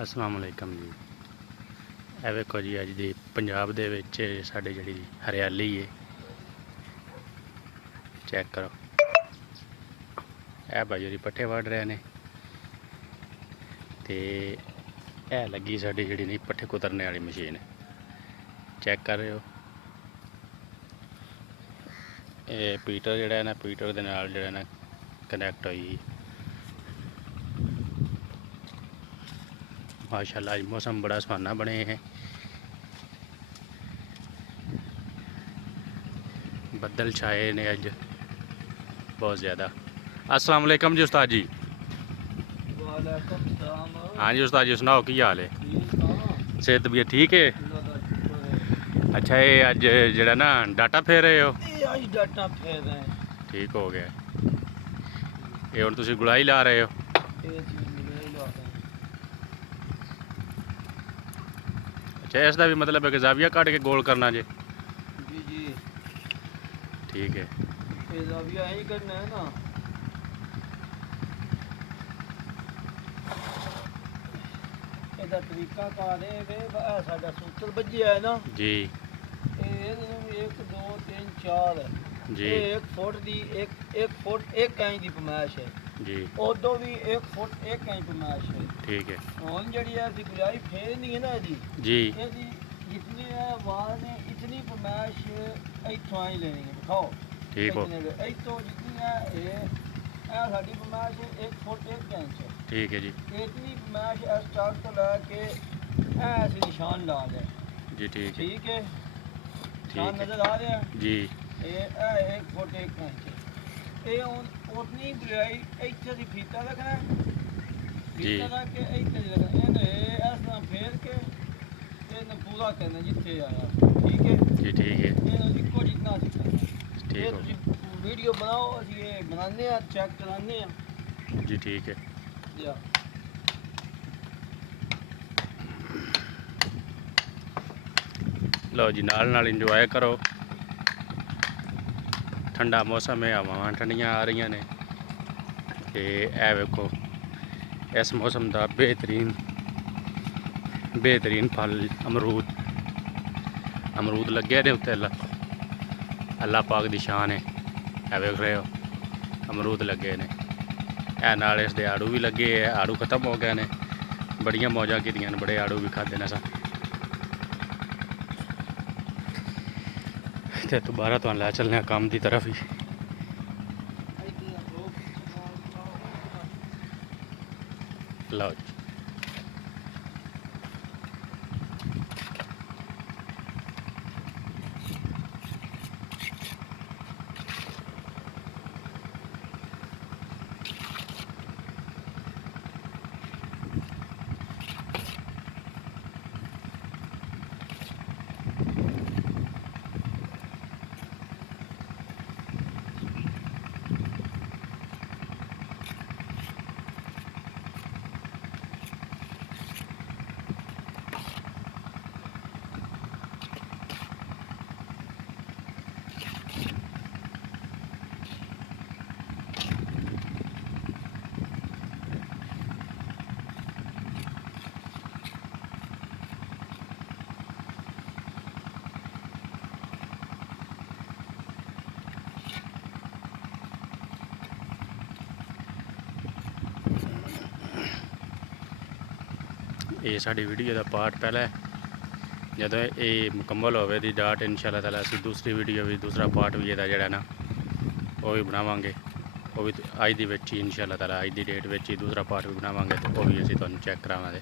अस्सलाम वालेकुम जी। ਇਹ ਵੇਖੋ ਜੀ, ਅੱਜ ਦੀ ਪੰਜਾਬ ਦੇ ਵਿੱਚ ਸਾਡੇ ਜਿਹੜੀ ਹਰਿਆਲੀ ਹੈ, ਚੈੱਕ ਕਰੋ। ਇਹ ਭਾਈ ਜੀ ਪੱਠੇ ਵੱਢ ਰਹੇ ਨੇ ਤੇ ਇਹ ਲੱਗੀ ਸਾਡੀ ਜਿਹੜੀ ਨਹੀਂ ਪੱਠੇ ਕੁਤਰਨੇ ਵਾਲੀ ਮਸ਼ੀਨ, ਚੈੱਕ ਕਰ ਰਹੇ ਹੋ। ਇਹ ਪੀਟਰ ਜਿਹੜਾ ਨਾ, ਪੀਟਰ ਦੇ ਨਾਲ ਜਿਹੜਾ ਨਾ ਕਨੈਕਟ ਹੋਈ। माशाल्लाह आज मौसम बड़ा सुहाना बने हैं, बदल छाए ने अज बहुत ज़्यादा। अस्सलाम वालेकुम जी उस्ताद जी। हाँ जी उस्ताद जी, सुनाओ की हाल है? सेहत तबीयत ठीक है? अच्छा, ये अज जरा ना डाटा फेर रहे हो? डाटा फेर रहे हैं। ठीक हो गया। ये हुण तुसीं गुड़ाई ला रहे हो? अच्छा, इसका भी मतलब है कि जाविया काट के गोल करना जी? जी जी ठीक है। ये जाविया ही करना है ना। ਇਹਦਾ ਤਰੀਕਾ ਕਾਰ ਇਹ ਵੇ ਸਾਡਾ ਸੂਤਰ ਵੱਜਿਆ ਹੈ ਨਾ जी। ਇਹ 1 2 3 4 जी। ਇਹ 1 ਫੁੱਟ ਦੀ 1 ਫੁੱਟ 1 ਇੰਚ ਦੀ ਪਮਾਇਸ਼ ਹੈ जी। ਉਦੋਂ ਵੀ 1 ਫੁੱਟ 1 ਇੰਚ ਪਮਾਇਸ਼ ਹੈ। ठीक है। ਹੁਣ ਜਿਹੜੀ ਹੈ ਅਸੀਂ ਗੁਜਾਈ ਫੇਰਨੀ ਹੈ ਨਾ ਇਹਦੀ जी। ਇਹਦੀ जितनी है वाल ने इतनी फरमाइश इतों ही लेनी है। दिखाओ ठीक हो। इतों जितनी है ये साड़ी फरमाइश 1 फुट 1 इंच है। ठीक है जी। इतनी फरमाइश इस स्टार्ट तो लैके ऐसे निशान ला जाए जी। ठीक है। ठीक है, निशान नजर आ रहा है जी। ये 1 फुट 1 इंच ये उतनी बुराई इतने की फीता रखना है। फीता रख के इतने रखना इस तरह फेर के पूरा करना जिथे आया। ठीक है जी। ठीक है। इको जितना ठीक हो। वीडियो बनाओ, ये बनाने चेक कराने जी। ठीक है। लो जी, नाल इंजॉय करो। ठंडा मौसम है, हवावां ठंडियां आ रही ने ते ऐ वेखो इस मौसम का बेहतरीन फल अमरूद लगे ने उत्ते। अल्लाह पाक दी शान है। ऐ वेख रहे हो अमरूद लगे ने, ऐ नाल इसदे आड़ू भी लगे है। आड़ू खत्म हो गए ने, बड़ियां मौजा कीतियां ने, बड़े आड़ू भी खाते ने सा। ते दोबारा तो लै चलने काम की तरफ ही। लो जी। ये साड़ी वीडियो का पार्ट पहला है। जो ये मुकम्मल होवे दी डाट इंशाल्लाह ताला असीं दूसरी वीडियो भी, दूसरा पार्ट भी इहदा जिहड़ा ना वो भी बनावांगे। वो भी अज दी विच ही इंशाल्लाह ताला, अज दी डेट विच ही दूसरा पार्ट भी बनावांगे, तो वो भी असीं तुहानूं चैक करावांगे।